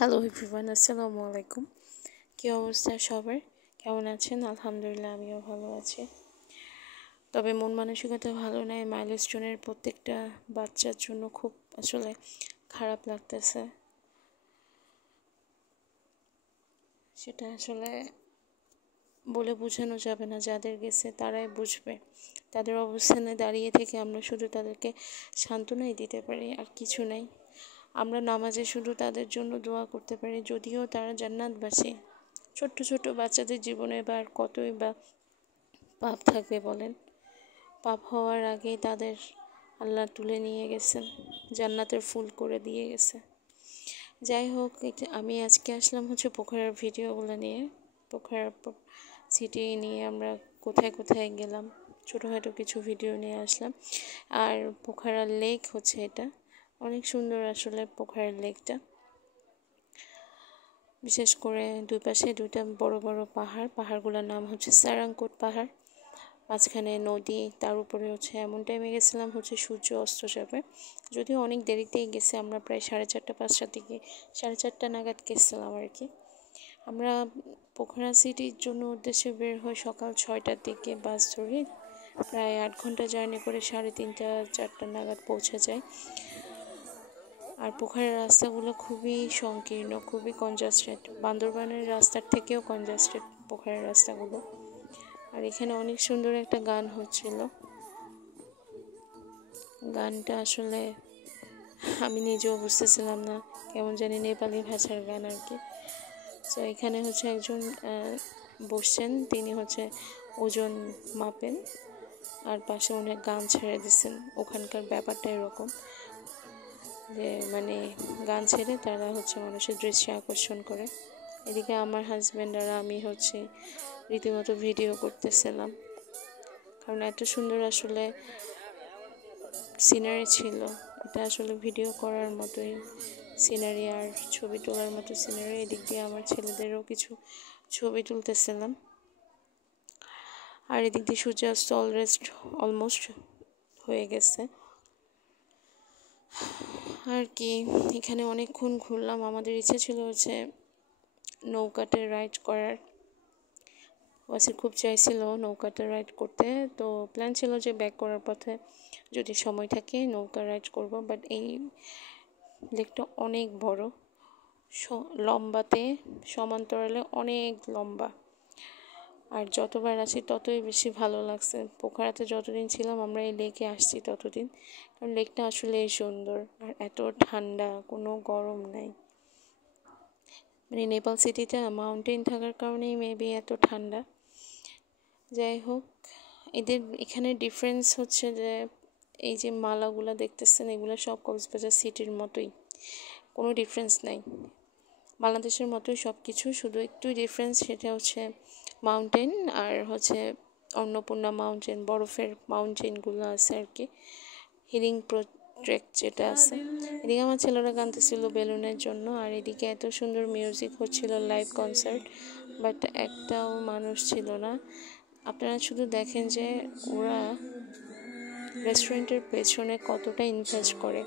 Hello everyone, আসসালামু আলাইকুম। কী অবস্থা সবার? কেমন আছেন? আলহামদুলিল্লাহ, আমিও ভালো আছি। তবে মন মানসিকতা ভালো নয়, মাইলস্টোনের প্রত্যেকটা বাচ্চার জন্য খুব আসলে খারাপ লাগতেছে। সেটা আসলে বলে বোঝানো যাবে না, যাদের গেছে তারাই বুঝবে। তাদের অবস্থানে দাঁড়িয়ে থেকে আমরা শুধু তাদেরকে সান্ত্বনাই দিতে পারি, আর কিছু নাই। আমরা নামাজে শুধু তাদের জন্য দোয়া করতে পারি, যদিও তারা জান্নাতবাসী। ছোট্ট ছোট্ট বাচ্চাদের জীবনে বা আর কতই বা পাপ থাকবে বলেন? পাপ হওয়ার আগেই তাদের আল্লাহ তুলে নিয়ে গেছেন, জান্নাতের ফুল করে দিয়ে গেছে। যাই হোক, আমি আজকে আসলাম পোখরার ভিডিওগুলো নিয়ে। পোখরার সিটি নিয়ে আমরা কোথায় কোথায় গেলাম, ছোটোখাটো কিছু ভিডিও নিয়ে আসলাম। আর পোখরার লেক এটা অনেক সুন্দর আসলে। পোখরার লেকটা বিশেষ করে দুই পাশে দুইটা বড় বড় পাহাড়গুলোর নাম সারাংকোট পাহাড়, মাঝখানে নদী, তার উপরে এমন টাইমে গেছিলাম সূর্য অস্ত যাবে। যদিও অনেক দেরিতেই গেছে, আমরা প্রায় 4:30-5টার দিকে 4:30 নাগাদ গেছিলাম আর কি। আমরা পোখরা সিটির জন্য উদ্দেশ্যে বের হই সকাল 6টার দিকে, বাস ধরে প্রায় 8 ঘন্টা জার্নি করে 3:30-4টা নাগাদ পৌঁছে যায়। আর পোখরার রাস্তাগুলো খুবই সংকীর্ণ, খুবই কনজাস্টেড, বান্দরবানের রাস্তার থেকেও কনজাস্টেড পোখরার রাস্তাগুলো। আর এখানে অনেক সুন্দর একটা গান হচ্ছিল। গানটা আসলে আমি নিজেও বুঝতেছিলাম না, কেমন জানি নেপালি ভাষার গান আর কি। তো এখানে একজন বসছেন, তিনি ওজন মাপেন, আর পাশে অনেক গান ছেড়ে দিচ্ছেন। ওখানকার ব্যাপারটা এরকম যে মানে গান ছেড়ে তারা মানুষের দৃষ্টি আকর্ষণ করে। এদিকে আমার হাজব্যান্ড আর আমি রীতিমতো ভিডিও করতেছিলাম, কারণ এত সুন্দর আসলে সিনারি ছিল। এটা আসলে ভিডিও করার মতোই সিনারি আর ছবি তোলার মতো সিনারি। এদিক দিয়ে আমার ছেলেদেরও কিছু ছবি তুলতেছিলাম। আর এদিক দিয়ে সূর্যাস্ত অলমোস্ট হয়ে গেছে আর কি। এখানে অনেকক্ষণ ঘুরলাম। আমাদের ইচ্ছে ছিল নৌকাতে রাইড করার। ওয়াসি খুব চাইছিল নৌকাতে রাইড করতে, তো প্ল্যান ছিল যে ব্যাক করার পথে যদি সময় থাকে নৌকা রাইড করব। বাট এই লেকটা অনেক বড়, লম্বাতে সমান্তরালে অনেক লম্বা। আর যতবার আসি ততই বেশি ভালো লাগছে। পোখরাতে যতদিন ছিলাম আমরা এই লেকে আসছি ততদিন, কারণ লেকটা আসলেই সুন্দর আর এত ঠান্ডা, কোনো গরম নাই। মানে নেপাল সিটিটা মাউন্টেন থাকার কারণেই মেবি এত ঠান্ডা। যাই হোক, এখানে ডিফারেন্স যে এই যে মালাগুলো দেখতেছেন, এগুলো সব কক্সবাজার সিটির মতোই, কোনো ডিফারেন্স নাই। বাংলাদেশের মতোই সব কিছু, শুধু একটু ডিফারেন্স, সেটা মাউন্টেন আর অন্নপূর্ণা মাউন্টেন, বরফের মাউন্টেনগুলো আছে আর কি। হিলিং ট্রেক যেটা আছে। এদিকে আমার ছেলেরা গানতেছিল বেলুনের জন্য, আর এদিকে এত সুন্দর মিউজিক হচ্ছিল, লাইভ কনসার্ট, বাট একটাও মানুষ ছিল না। আপনারা শুধু দেখেন যে ওরা রেস্টুরেন্টের পেছনে কতটা ইনভেস্ট করে।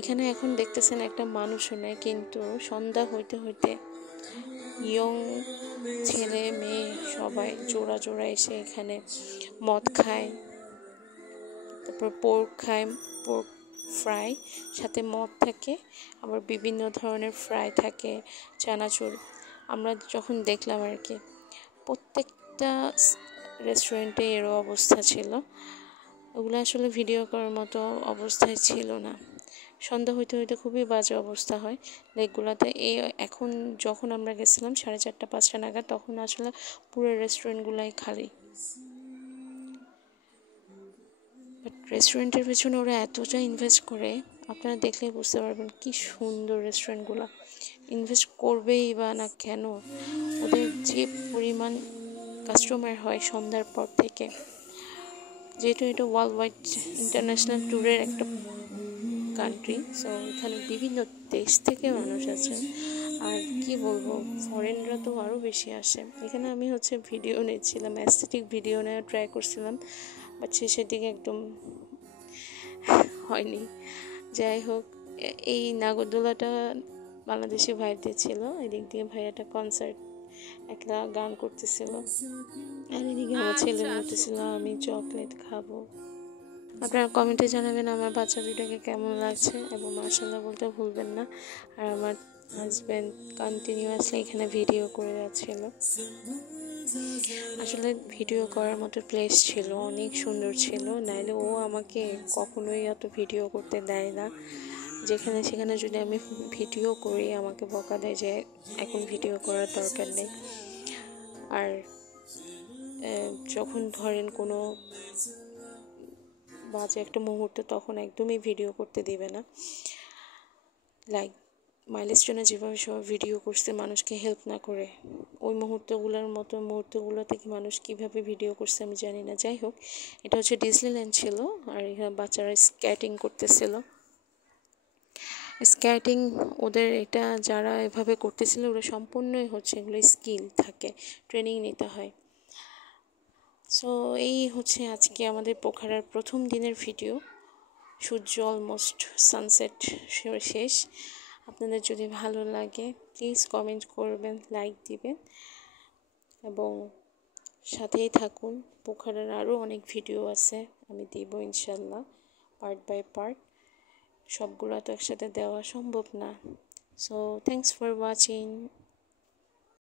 এখানে এখন দেখতেছেন একটা মানুষও নেই, কিন্তু সন্ধ্যা হইতে হইতে ইয়ং ছেলে মেয়ে সবাই জোড়া জোড়া এসে এখানে মদ খায়, তারপর পোর্ক খায়, পোর্ক ফ্রাই সাথে মদ থাকে, আবার বিভিন্ন ধরনের ফ্রাই থাকে, চানাচুর। আমরা যখন দেখলাম আর কি, প্রত্যেকটা রেস্টুরেন্টে এরও অবস্থা ছিল। ওগুলো আসলে ভিডিও করার মতো অবস্থায় ছিল না। সন্ধ্যা হইতে হইতে খুবই বাজে অবস্থা হয় লেকগুলোতে। এখন যখন আমরা গেছিলাম 4:30-5টা নাগাদ, তখন আসলে পুরো রেস্টুরেন্টগুলাই খালি। বাট রেস্টুরেন্টের পেছনে ওরা এতটা ইনভেস্ট করে, আপনারা দেখলেই বুঝতে পারবেন কি সুন্দর রেস্টুরেন্টগুলো। ইনভেস্ট করবেই বা না কেন, ওদের যে পরিমাণ কাস্টমার হয় সন্ধ্যার পর থেকে, যেহেতু এটা ওয়ার্ল্ড ওয়াইড ইন্টারন্যাশনাল ট্যুরের একটা কান্ট্রি, সো এখানে বিভিন্ন দেশ থেকে মানুষ আছেন। আর কি বলবো, ফরেনরা তো আরও বেশি আসে এখানে। আমি ভিডিও নিচ্ছিলাম, অ্যাস্থেটিক ভিডিও নেওয়ার ট্রাই করছিলাম, বাট শেষের দিকে একদম হয়নি। যাই হোক, এই নাগরদোলাটা বাংলাদেশি ভাইদের ছিল, এদিক দিয়ে ভাইয়াটা কনসার্ট একটা গান করতেছিল, আর এদিকে আমার ছেলে বলতেছিল আমি চকলেট খাবো। আপনারা কমেন্টে জানাবেন আমার বাচ্চা দুটাকে কেমন লাগছে, এবং মাশাআল্লাহ বলতে ভুলবেন না। আর আমার হাজব্যান্ড কন্টিনিউয়াসলি এখানে ভিডিও করে যাচ্ছিল। আসলে ভিডিও করার মতো প্লেস ছিল, অনেক সুন্দর ছিল, নাইলে ও আমাকে কখনোই এত ভিডিও করতে দেয় না। যেখানে সেখানে যদি আমি ভিডিও করি আমাকে বকা দেয় যে এখন ভিডিও করার দরকার নেই। আর যখন ধরেন কোনো বাজে একটা মুহূর্তে তখন একদমই ভিডিও করতে দিবে না। লাইক মাইলস্টোনে যেভাবে সবাই ভিডিও করছে মানুষকে হেল্প না করে, ওই মুহূর্তগুলো থেকে মানুষ কিভাবে ভিডিও করছে আমি জানি না। যাই হোক, এটা হচ্ছে ডিজনিল্যান্ড ছিল, আর এখানে বাচ্চারা স্কেটিং করতেছিল। স্কেটিং ওদের এটা যারা এভাবে করতেছিল ওরা সম্পূর্ণই হচ্ছে এগুলো স্কিল থাকে, ট্রেনিং নিতে হয়। সো এই হচ্ছে আজকে আমাদের পোখারার প্রথম দিনের ভিডিও। সূর্য অলমোস্ট সানসেট শেষ। আপনাদের যদি ভালো লাগে প্লিজ কমেন্ট করবেন, লাইক দিবেন এবং সাথেই থাকুন। পোখারার আরও অনেক ভিডিও আছে, আমি দিব ইনশাল্লাহ পার্ট বাই পার্ট। সবগুলো তো একসাথে দেওয়া সম্ভব না। So thanks for watching.